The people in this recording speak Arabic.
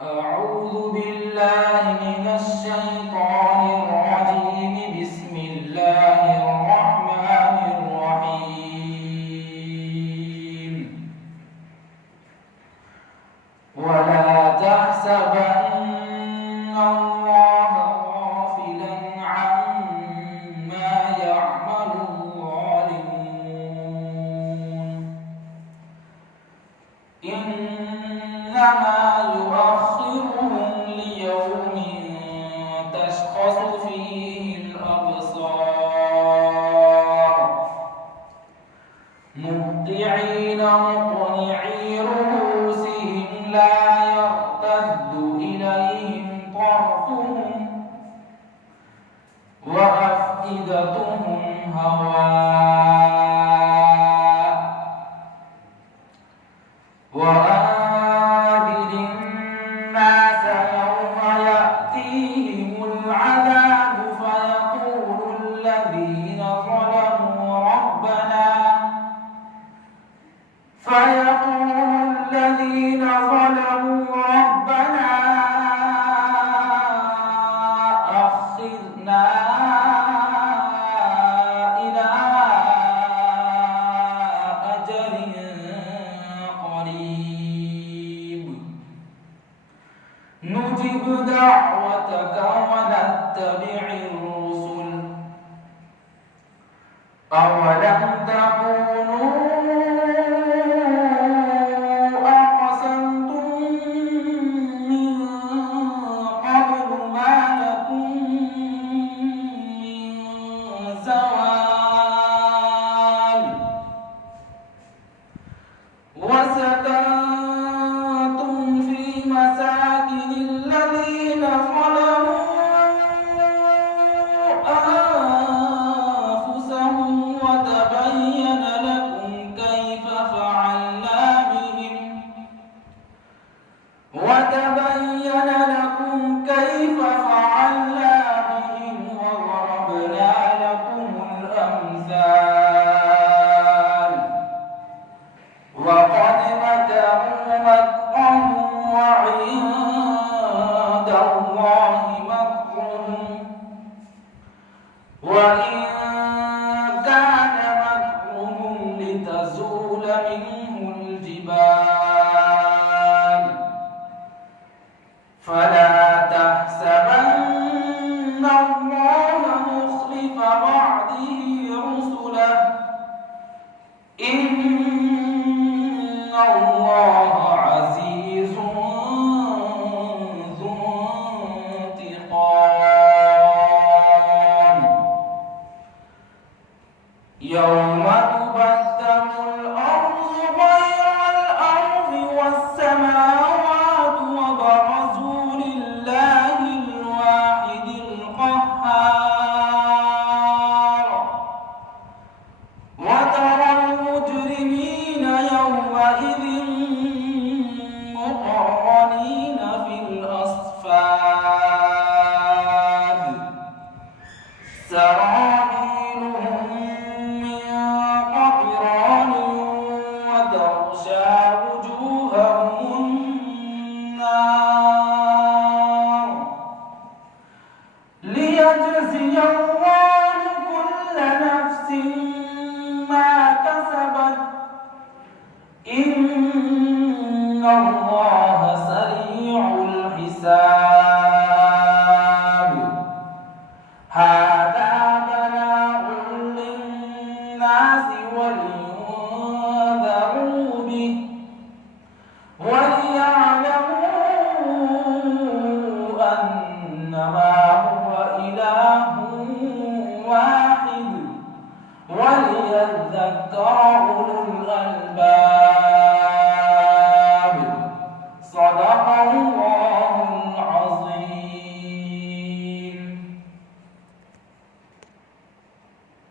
أعوذ بالله من الشيطان الرجيم. بسم الله الرحمن الرحيم. ولا تحسبن الله غافلا عما يعمل الظالمون، إنما يؤخرهم ليوم تشخص فيه الأبصار، مهطعين مقنعي رؤوسهم لا يرتد إليهم طرفهم وأفئدتهم هواء. وأنذر الناس يوم يأتيهم العذاب فيقول الذين ظلموا ربنا أخرنا إلى أجل قريب نجب دعوتك ونتبع الرسل، أولم تكونوا أقسمتم من قبل ما لكم من زوال، وسكنتم في مساكن الذين ظلموا أنفسهم، وتبين لكم كيف فعلنا بهم وضربنا لكم الأمثال. وقد مكروا مكرهم وعند الله مكرهم، وإن كان مكرهم لتزول منه الجبال. فلا تحسبن الله مخلف وعده رسله، إن الله عزيز ذو انتقام. يوم تبدل الأرض غير الأرض والسماوات وبرزوا لله الواحد القهار، وترى المجرمين يومئذ مقرنين في الأصفاد، سرابيلهم من قطران وتغشى وجوههم النار، ليجزي الله كل نفس ما كسبت، إن الله سريع الحساب. هذا بلاغ للناس